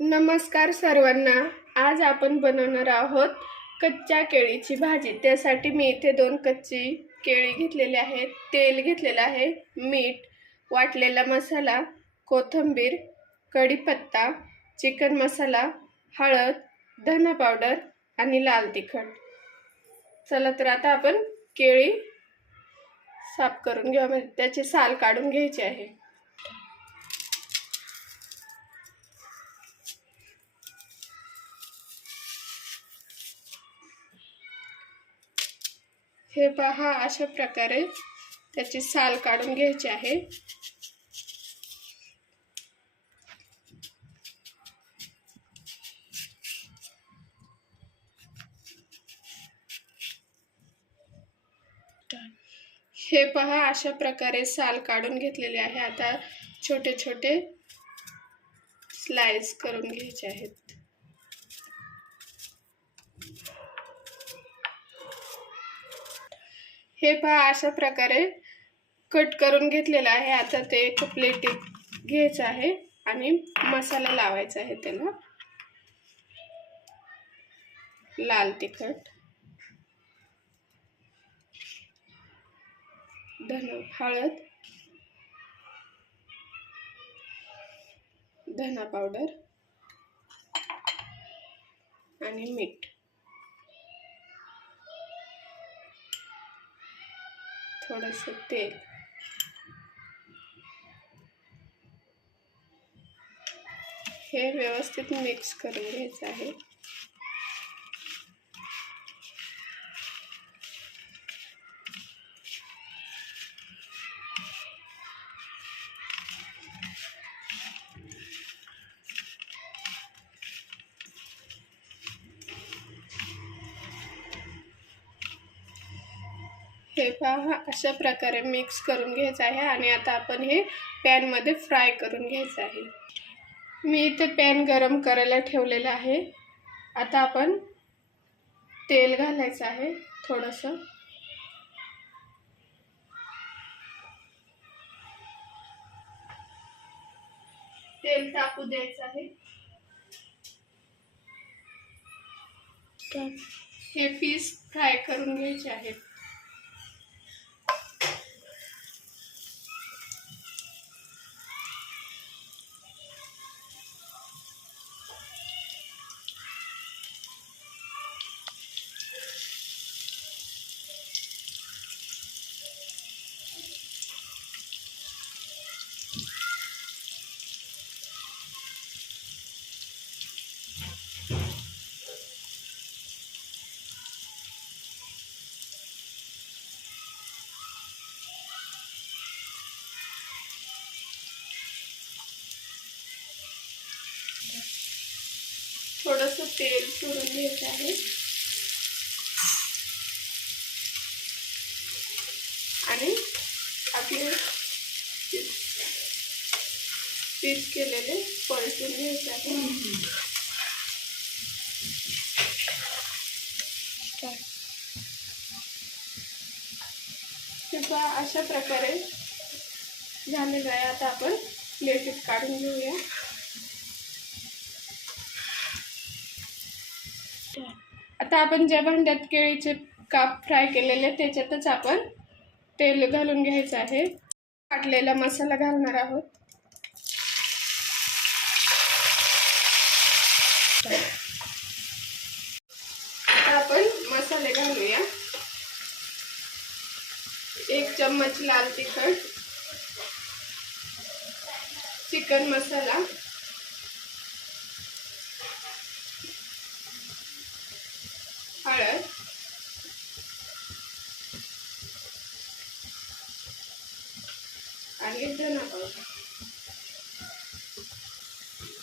नमस्कार सर्वांना. आज आपण बनवणार आहोत कच्च्या केळीची भाजी. त्यासाठी मी इथे दोन कच्ची केळी घेतलेली आहेत. तेल घेतलेलं आहे मीठ वाटलेला मसाला कोथिंबीर कढीपत्ता चिकन मसाला हळद धना पावडर आणि लाल तिखट. चला तर आता आपण केळी साफ करून घेऊ. म्हणजे त्याचे साल काढून घ्यायचे आहे. हे पहा अशा प्रकारे त्याची साल काढून घ्यायची आहे. हे पहा अशा प्रकारे साल काढून घेतलेले आहे. आता छोटे छोटे स्लाइस करून घ्यायचे आहेत. हे पहा अशा प्रकारे कट करून घेतलेलं आहे. आता ते एक प्लेटीत घ्यायचं आहे आणि मसाला लावायचा आहे त्याला. लाल तिखट. धन हळद. धना पावडर आणि मीठ. थोडस तेल. हे व्यवस्थित मिक्स करून घ्यायचं आहे. हे पहा अशा प्रकारे मिक्स करून घ्यायचं आहे आणि आता आपण हे पॅनमध्ये फ्राय करून घ्यायचं आहे. मी इथे पॅन गरम करायला ठेवलेलं आहे. आता आपण तेल घालायचं आहे थोडंसं. तेल तापू द्यायचं आहे. हे पीस फ्राय करून घ्यायचे आहेत. थोडंसं तेल सोडून घ्यायचं आहे. आणि आपले पीस केलेले परतून घ्यायचे आहे. किंवा अशा प्रकारे झालेलं आहे. आता आपण प्लेटीत काढून घेऊया. आता आपण ज्या भांड्यात केळीचे काप फ्राय केलेले त्याच्यातच आपण तेल घालून घ्यायचं आहे. वाटलेला मसाला घालणार आहोत. आपण मसाले घालूया. एक चम्मच लाल तिखट चिकन मसाला हळद आणि धना पावडर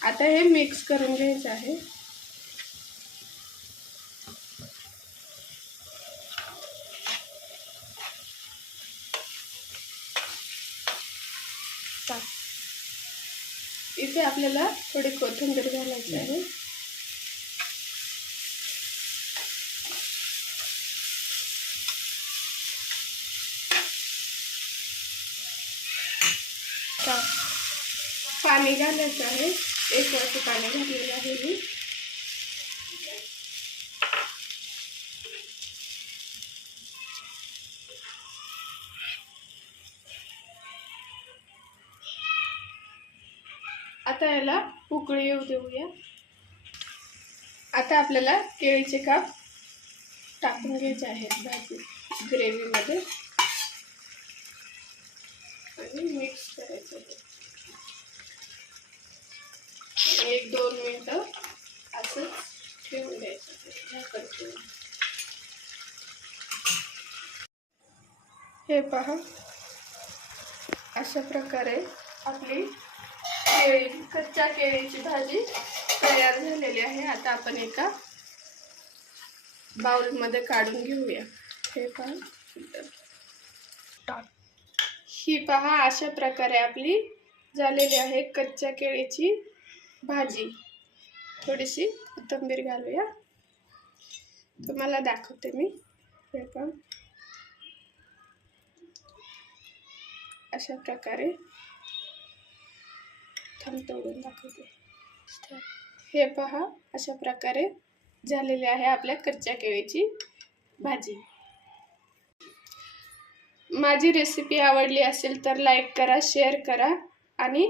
आता हे मिक्स करून घ्यायचं आहे. इथे आपल्याला थोडी कोथिंबीर घालायची आहे. पाणी घालायचं आहे. एक वाटी पाणी घातलेलं आहे मी. आता याला उकळी येऊ देऊया. आता आपल्याला केळीचे काप टाकून घ्यायचे आहेत भाजी ग्रेव्हीमध्ये. आणि मिक्स करायचं आहे. एक दोन मिनटं असं ठेवून द्यायचं. हे पहा. अशा प्रकारे आपली केळी कच्च्या केळीची भाजी तयार झालेली आहे. आता आपण एका बाउलमध्ये काढून घेऊया. हे पहा. ही पहा अशा प्रकारे आपली झालेली आहे कच्च्या केळीची भाजी. थोडीशी कोथिंबीर घालूया. तुम्हाला दाखवते मी. हे पण अशा प्रकारे थांब तोडून दाखवते. हे पहा अशा प्रकारे झालेली आहे आपल्या कच्च्या केळीची भाजी. माझी रेसिपी आवडली असेल तर लाईक करा शेअर करा आणि